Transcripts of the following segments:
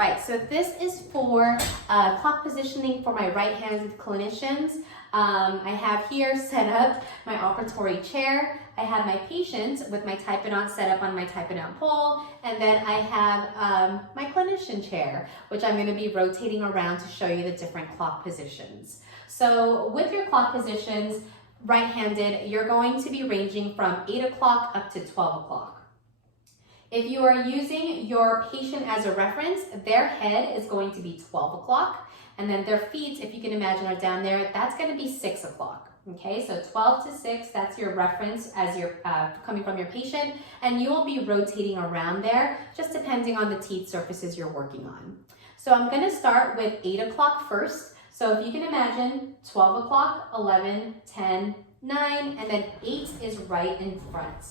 right, so this is for clock positioning for my right-handed clinicians. I have here set up my operatory chair. I have my patient with my Typodont set up on my Typodont pole, and then I have my clinician chair, which I'm going to be rotating around to show you the different clock positions. So with your clock positions, right-handed, you're going to be ranging from 8 o'clock up to 12 o'clock. If you are using your patient as a reference, their head is going to be 12 o'clock, and then their feet, if you can imagine, are down there, that's going to be 6 o'clock. Okay, so 12 to 6, that's your reference as you're coming from your patient, and you will be rotating around there, just depending on the teeth surfaces you're working on. So I'm going to start with 8 o'clock first. So if you can imagine, 12 o'clock, 11, 10, 9, and then 8 is right in front.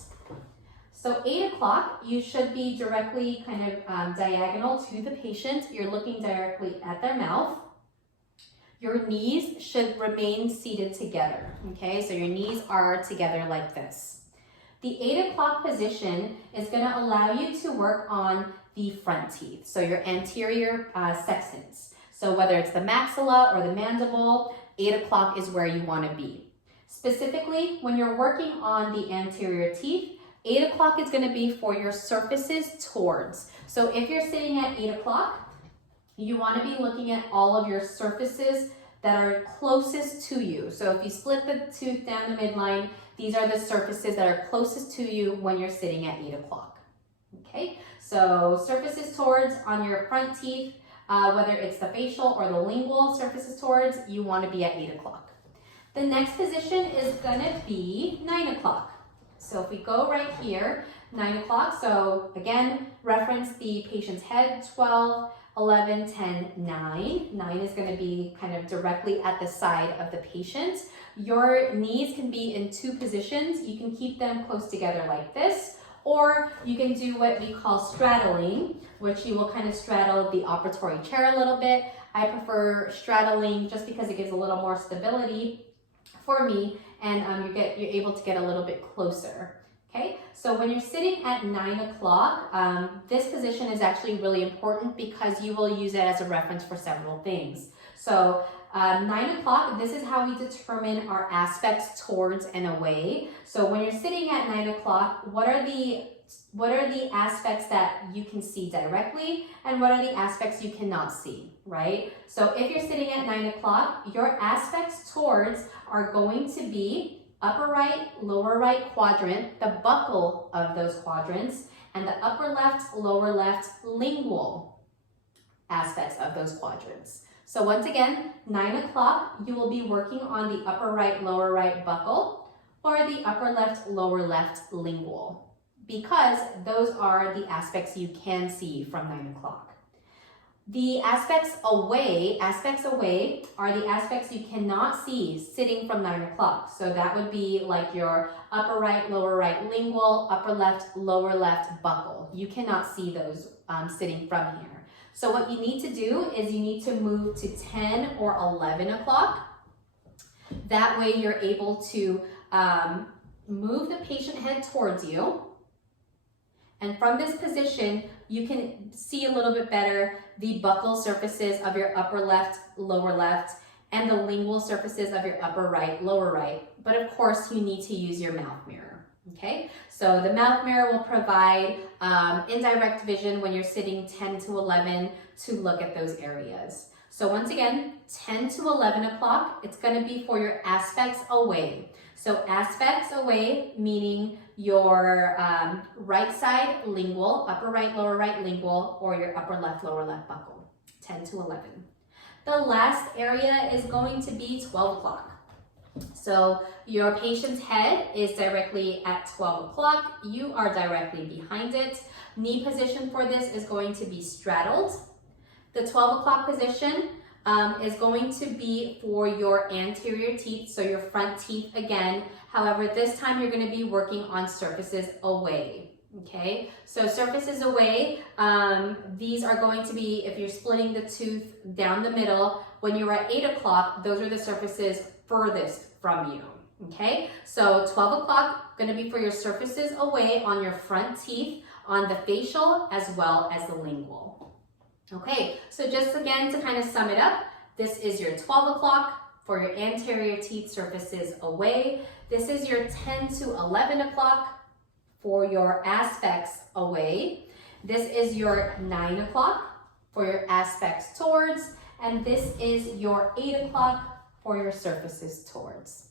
So 8 o'clock, you should be directly kind of diagonal to the patient. You're looking directly at their mouth. Your knees should remain seated together, okay? So your knees are together like this. The 8 o'clock position is gonna allow you to work on the front teeth, so your anterior sextants. So whether it's the maxilla or the mandible, 8 o'clock is where you wanna be. Specifically, when you're working on the anterior teeth, 8 o'clock is going to be for your surfaces towards. So if you're sitting at 8 o'clock, you want to be looking at all of your surfaces that are closest to you. So if you split the tooth down the midline, these are the surfaces that are closest to you when you're sitting at 8 o'clock. Okay, so surfaces towards on your front teeth, whether it's the facial or the lingual surfaces towards, you want to be at 8 o'clock. The next position is going to be 9 o'clock. So if we go right here, 9 o'clock, so again, reference the patient's head, 12, 11, 10, 9. 9 is going to be kind of directly at the side of the patient. Your knees can be in two positions. You can keep them close together like this, or you can do what we call straddling, which you will kind of straddle the operatory chair a little bit. I prefer straddling just because it gives a little more stability for me, and you're able to get a little bit closer. Okay, so when you're sitting at 9 o'clock, this position is actually really important because you will use it as a reference for several things. So 9 o'clock, this is how we determine our aspects towards and away. So when you're sitting at 9 o'clock, what are the aspects that you can see directly, and what are the aspects you cannot see, right? So if you're sitting at 9 o'clock, your aspects towards are going to be upper right, lower right quadrant, the buccal of those quadrants, and the upper left, lower left lingual aspects of those quadrants. So once again, 9 o'clock, you will be working on the upper right, lower right buccal, or the upper left, lower left lingual, because those are the aspects you can see from 9 o'clock. The aspects away are the aspects you cannot see sitting from 9 o'clock. So that would be like your upper right, lower right lingual, upper left, lower left buccal. You cannot see those sitting from here. So what you need to do is you need to move to 10 or 11 o'clock. That way you're able to move the patient head towards you. And from this position, you can see a little bit better the buccal surfaces of your upper left, lower left, and the lingual surfaces of your upper right, lower right. But of course, you need to use your mouth mirror, okay? So the mouth mirror will provide indirect vision when you're sitting 10 to 11 to look at those areas. So once again, 10 to 11 o'clock, it's gonna be for your aspects away. So aspects away, meaning your right side lingual, upper right, lower right lingual, or your upper left, lower left buccal, 10 to 11. The last area is going to be 12 o'clock. So your patient's head is directly at 12 o'clock. You are directly behind it. Knee position for this is going to be straddled. The 12 o'clock position is going to be for your anterior teeth, so your front teeth again. However, this time you're going to be working on surfaces away. Okay, so surfaces away, these are going to be, if you're splitting the tooth down the middle, when you're at 8 o'clock, those are the surfaces furthest from you. Okay, so 12 o'clock going to be for your surfaces away on your front teeth, on the facial as well as the lingual. Okay, so just again to kind of sum it up, this is your 12 o'clock for your anterior teeth surfaces away. This is your 10 to 11 o'clock for your aspects away. This is your 9 o'clock for your aspects towards, and this is your 8 o'clock for your surfaces towards.